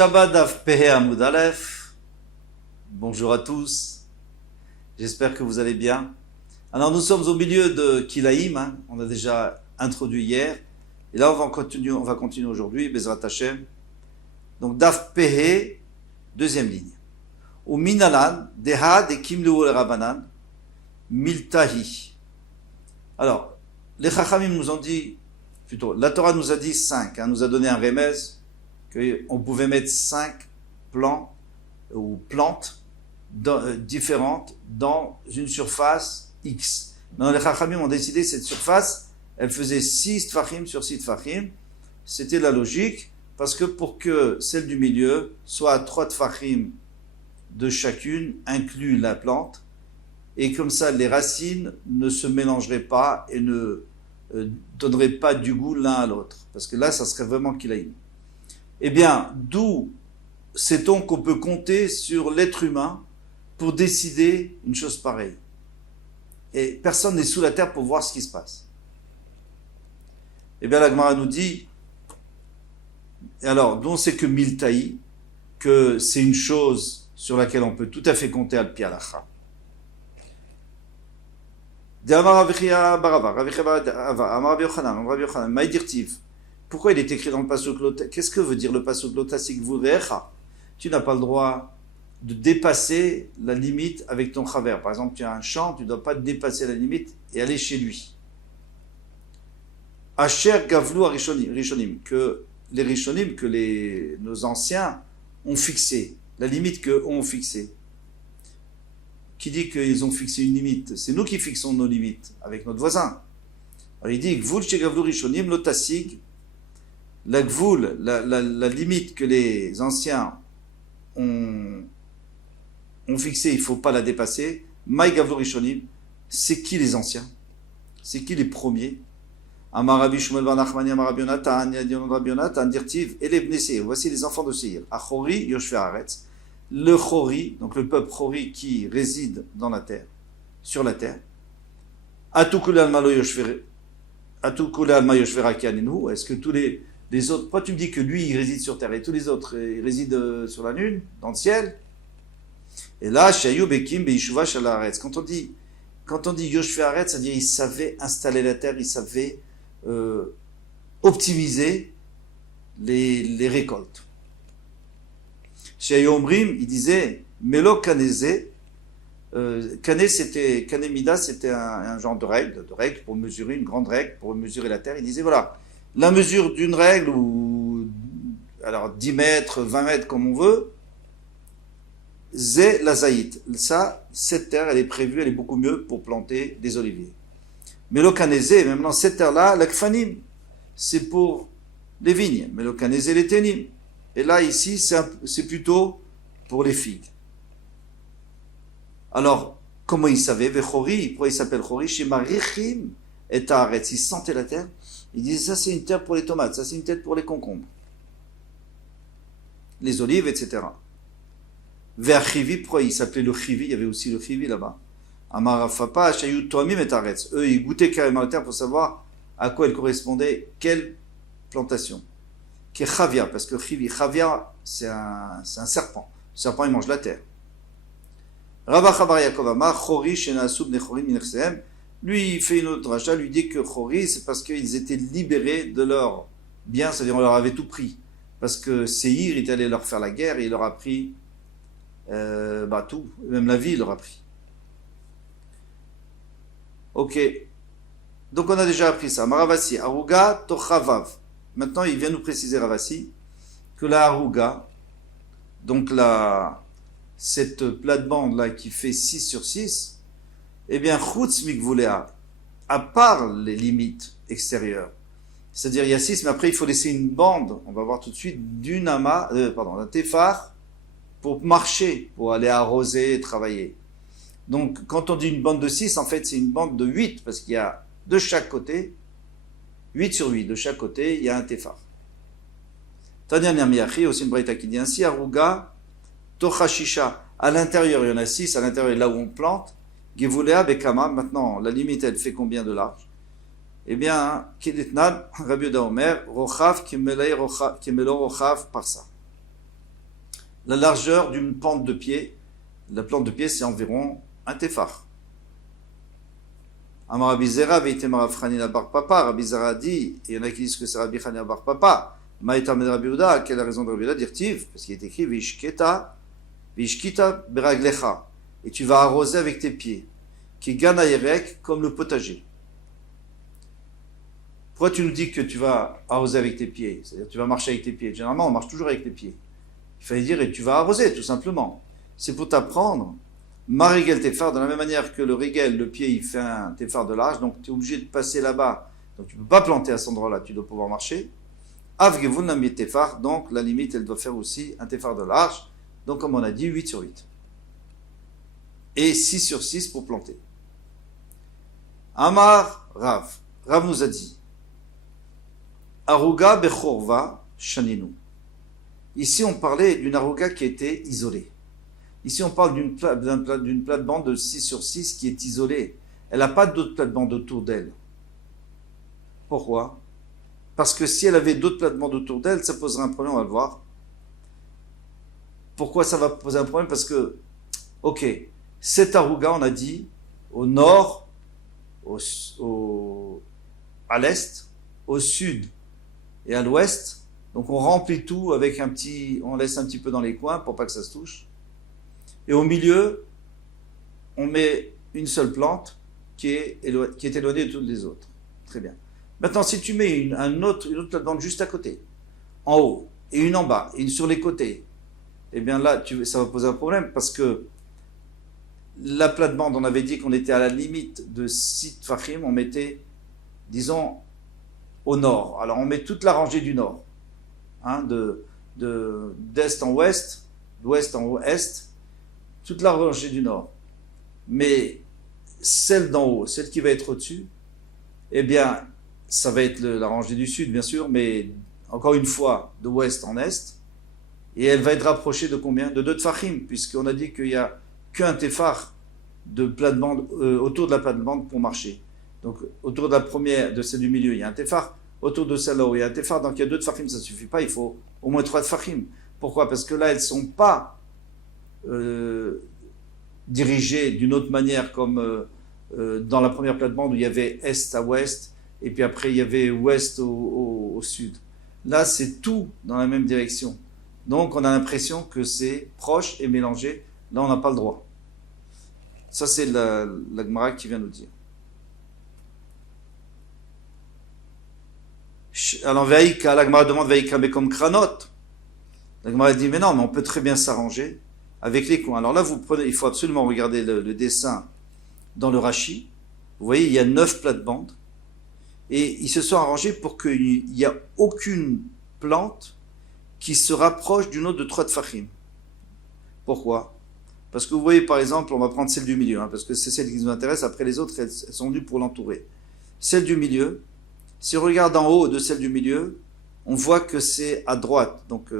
Shabbat Daf Pehe Amud Aleph. Bonjour à tous. J'espère que vous allez bien. Alors nous sommes au milieu de Kilaïm, hein. On a déjà introduit hier. Et là on va continuer aujourd'hui, Bezrat Hashem. Donc Daf Pehe, deuxième ligne. Ou Minalan, Deha de Kimlu le Rabanan, Miltahi. Alors, les Chachamim nous ont dit, plutôt, la Torah nous a dit 5, hein, nous a donné un remez, qu'on pouvait mettre 5 plants ou plantes différentes dans une surface X. Maintenant, les Chachamim ont décidé que cette surface, elle faisait 6 tfachim sur 6 tfachim. C'était la logique, parce que pour que celle du milieu soit à 3 tfachim de chacune, inclut la plante, et comme ça, les racines ne se mélangeraient pas et ne donneraient pas du goût l'un à l'autre. Parce que là, ça serait vraiment kilaïm. Eh bien, d'où sait-on qu'on peut compter sur l'être humain pour décider une chose pareille? Et personne n'est sous la terre pour voir ce qui se passe. Eh bien, la Gemara nous dit, et alors, d'où on sait que Miltaï, que c'est une chose sur laquelle on peut tout à fait compter al-pi halacha. Pourquoi il est écrit dans le pasuk Lota? Qu'est-ce que veut dire le pasuk Lota? Tu n'as pas le droit de dépasser la limite avec ton chaver. Par exemple, tu as un champ, tu ne dois pas dépasser la limite et aller chez lui. Asher gavlu rishonim, que les rishonim, que nos anciens ont fixé, la limite qu'eux ont fixée. Qui dit qu'ils ont fixé une limite? C'est nous qui fixons nos limites avec notre voisin. Alors il dit Gvul chez Gavlu Rishonim Lotasig, la Gvul, la limite que les anciens ont fixée, il ne faut pas la dépasser. Maï Gavlu Rishonim, c'est qui les anciens? C'est qui les premiers? Amar Rabbi Shmuel bar Nachmani Amar Rabbi Yonatan Dirtiv Ele Bnei Seir. Voici les enfants de Seir. Achori Yoshve Haaretz. Le Chori, donc le peuple Chori qui réside dans la terre, sur la terre. Est-ce que tous les autres, pourquoi tu me dis que lui il réside sur terre et tous les autres ils résident sur la lune, dans le ciel? Et là, Shayu Bekim Beishuva Shalaretz. Quand on dit Yoshve Haaretz, c'est-à-dire il savait installer la terre, il savait optimiser les récoltes. Chez Yombrim, il disait Melo Kaneze. Kanemida, c'était un genre de règle pour mesurer, une grande règle pour mesurer la terre. Il disait voilà, la mesure d'une règle, ou alors 10 mètres, 20 mètres, comme on veut, Zé la Zaït. Ça, cette terre, elle est prévue, elle est beaucoup mieux pour planter des oliviers. Melo Kaneze, même dans cette terre-là, l'Akfanim, c'est pour les vignes. Melo Kaneze, les Ténim. Et là, ici, c'est plutôt pour les figues. Alors, comment il savait? Vechori, pourquoi il s'appelle Chori? Chez Marichim et Taaretz. Il sentait la terre. Il disait, ça c'est une terre pour les tomates, ça c'est une terre pour les concombres, les olives, etc. Vechivi, pourquoi il s'appelait le Chivi? Il y avait aussi le Chivi là-bas. Amarafapa, Shayut Toamim et Taaretz. Eux, ils goûtaient carrément la terre pour savoir à quoi elle correspondait, quelle plantation. Qui est Chavia, parce que Chavia, c'est un serpent. Le serpent, il mange la terre. Rabba Chabar Yaakov Amar, Chori, Shenasub, Nechorim, Minersehem. Lui, il fait une autre rachat, lui dit que Chori, c'est parce qu'ils étaient libérés de leurs biens, c'est-à-dire on leur avait tout pris. Parce que Seir, il est allé leur faire la guerre et il leur a pris tout, même la vie, il leur a pris. Ok. Donc on a déjà appris ça. Maravasi, Aruga, Tochavav. Maintenant, il vient nous préciser, Ravasi, que la haruga, donc cette plate-bande-là qui fait 6 sur 6, eh bien, chutz mikvulea, à part les limites extérieures, c'est-à-dire il y a 6, mais après il faut laisser une bande, on va voir tout de suite, d'un téphar, pour marcher, pour aller arroser et travailler. Donc, quand on dit une bande de 6, en fait, c'est une bande de 8, parce qu'il y a de chaque côté, 8 sur 8, de chaque côté, il y a un téphar. Tanya Namiachi, aussi une braïta qui dit ainsi, Aruga, Tochashisha, à l'intérieur, il y en a 6, à l'intérieur, là où on plante, Gevulea Bekama, maintenant, la limite, elle fait combien de large? Eh bien, Kedetnan, Rabbi Yehuda Omer, Rochav, Kemelo Rochav, Parsa. la largeur d'une plante de pied. La plante de pied, c'est environ un téphar. Amar Rabbi Zera veitem Rav Chanina bar Papa. Rabbi Zera a dit, et il y en a qui disent que c'est Rabbi Chanina bar Papa. Maïta med Rabbi Yehuda, quelle est la raison de Rabbi Yehuda? Dire-t-il, parce qu'il est écrit Vishkita beraglecha, et tu vas arroser avec tes pieds. Qui gana yerek, comme le potager. Pourquoi tu nous dis que tu vas arroser avec tes pieds? C'est-à-dire tu vas marcher avec tes pieds. Généralement, on marche toujours avec les pieds. Il fallait dire, et tu vas arroser, tout simplement. C'est pour t'apprendre, marigel tefar, de la même manière que le rigel, le pied, il fait un tefar de large, donc tu es obligé de passer là-bas. Donc tu ne peux pas planter à cet endroit-là, tu dois pouvoir marcher. Avgevun namit tefar, donc la limite, elle doit faire aussi un tefar de large. Donc comme on a dit, 8 sur 8. Et 6 sur 6 pour planter. Amar Rav. Rav nous a dit, Aruga bechorva shaninu. Ici, on parlait d'une aruga qui était isolée. Ici, on parle d'une plate-bande de 6 sur 6 qui est isolée. Elle n'a pas d'autres plates-bandes autour d'elle. Pourquoi? Parce que si elle avait d'autres plates-bandes autour d'elle, ça poserait un problème, on va le voir. Pourquoi ça va poser un problème? Parce que, ok, cette aruga, on a dit, au nord, à l'est, au sud et à l'ouest. Donc on remplit tout avec on laisse un petit peu dans les coins pour pas que ça se touche. Et au milieu, on met une seule plante qui est éloignée de toutes les autres. Très bien. Maintenant, si tu mets une autre plate-bande juste à côté, en haut, et une en bas, et une sur les côtés, eh bien là, ça va poser un problème parce que la plate-bande, on avait dit qu'on était à la limite de 6 tfachim, on mettait, disons, au nord. Alors on met toute la rangée du nord, hein, d'est en ouest, d'ouest en est, toute la rangée du nord. Mais celle d'en haut, celle qui va être au-dessus, eh bien, ça va être la rangée du sud, bien sûr, mais encore une fois, de ouest en est, et elle va être rapprochée de combien? De 2 tfachim, puisqu'on a dit qu'il n'y a qu'un téphar de plate-bande autour de la plate-bande pour marcher. Donc, autour de la première, de celle du milieu, il y a un téphar. Autour de celle-là, il y a un téphar. Donc, il y a 2 tfachim, ça ne suffit pas. Il faut au moins 3 tfachim. Pourquoi? Parce que là, elles ne sont pas dirigées d'une autre manière comme dans la première plate-bande où il y avait est à ouest et puis après, il y avait ouest au sud. Là, c'est tout dans la même direction. Donc, on a l'impression que c'est proche et mélangé. Là, on n'a pas le droit. Ça, c'est la Gemara qui vient nous dire. Alors, Veïka, la Gemara demande Veïka, mais comme Kranot. La Gemara dit, mais non, mais on peut très bien s'arranger avec les coins. Alors là, il faut absolument regarder le dessin dans le Rashi. Vous voyez, il y a 9 plates-bandes. Et ils se sont arrangés pour qu'il n'y ait aucune plante qui se rapproche d'une autre de 3 tfachim. Pourquoi? Parce que vous voyez, par exemple, on va prendre celle du milieu, hein, parce que c'est celle qui nous intéresse. Après, les autres, elles sont venues pour l'entourer. Celle du milieu, si on regarde en haut de celle du milieu, on voit que c'est à droite. Donc,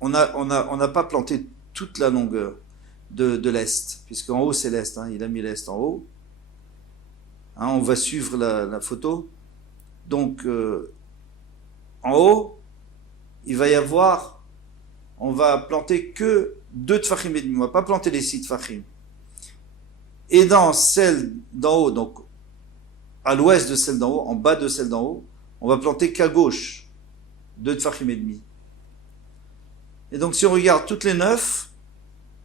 on n'a pas planté toute la longueur de l'est, puisqu'en haut, c'est l'est. Hein, il a mis l'est en haut. Hein, on va suivre la photo. Donc, en haut, il va y avoir, on va planter que 2 tfachim et demi, on ne va pas planter les 6 tfachim. Et dans celle d'en haut, donc à l'ouest de celle d'en haut, en bas de celle d'en haut, on va planter qu'à gauche 2 tfachim et demi. Et donc si on regarde toutes les 9,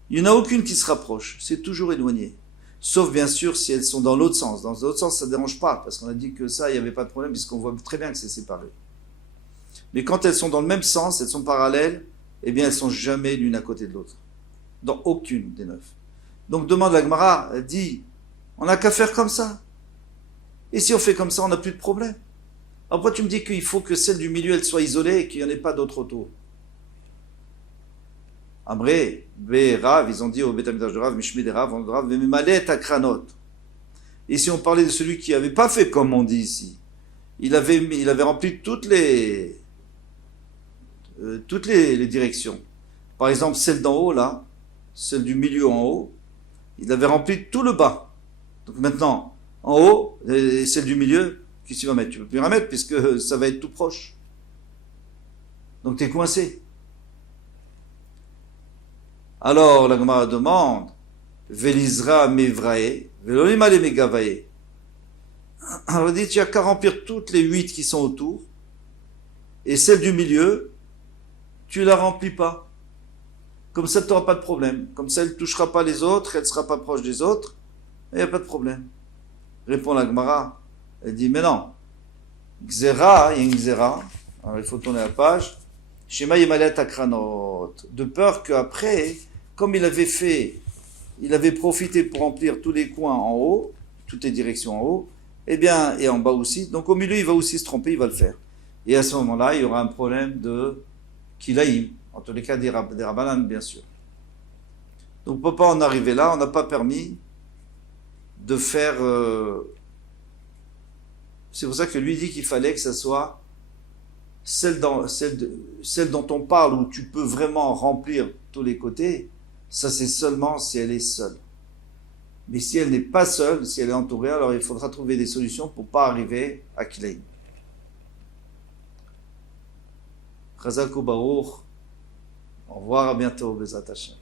il n'y en a aucune qui se rapproche, c'est toujours éloigné. Sauf bien sûr si elles sont dans l'autre sens. Dans l'autre sens, ça ne dérange pas, parce qu'on a dit que ça, il n'y avait pas de problème, puisqu'on voit très bien que c'est séparé. Mais quand elles sont dans le même sens, elles sont parallèles, eh bien elles sont jamais l'une à côté de l'autre. Dans aucune des 9. Donc demande la Gemara, elle dit, on n'a qu'à faire comme ça. Et si on fait comme ça, on n'a plus de problème. Alors pourquoi tu me dis qu'il faut que celle du milieu, elle soit isolée et qu'il n'y en ait pas d'autres autour? Amré, Rav, ils ont dit au Betamidash de Rav, Mishmi de Rav, Vemimalet Akranot. Et si on parlait de celui qui n'avait pas fait comme on dit ici, il avait rempli toutes les directions. Par exemple, celle d'en haut, là, celle du milieu en haut, il avait rempli tout le bas. Donc maintenant, en haut, et celle du milieu, qu'est-ce que tu vas mettre? Tu ne peux plus rien mettre puisque ça va être tout proche. Donc tu es coincé. Alors la Gemara demande, Velizra mevrae, velonimale megavae. Alors il dit, tu as qu'à remplir toutes les 8 qui sont autour, et celle du milieu, tu la remplis pas. Comme ça, tu n'auras pas de problème. Comme ça, elle ne touchera pas les autres, elle ne sera pas proche des autres, il n'y a pas de problème. Répond la Gemara. Elle dit, mais non. Xera, il y a une Xera. Alors il faut tourner la page. Shema Yemalet Akranot. De peur qu'après, comme il avait profité pour remplir tous les coins en haut, toutes les directions en haut, eh bien, et en bas aussi. Donc au milieu, il va aussi se tromper, il va le faire. Et à ce moment-là, il y aura un problème de Kilaïm. En tous les cas, des Rabbanan, bien sûr. Donc, on ne peut pas en arriver là. On n'a pas permis de faire... C'est pour ça que lui dit qu'il fallait que ce soit celle dont on parle, où tu peux vraiment remplir tous les côtés. Ça, c'est seulement si elle est seule. Mais si elle n'est pas seule, si elle est entourée, alors il faudra trouver des solutions pour ne pas arriver à Kilaïm. Chazak ou Baruch. Au revoir, à bientôt, Bezat Hashem.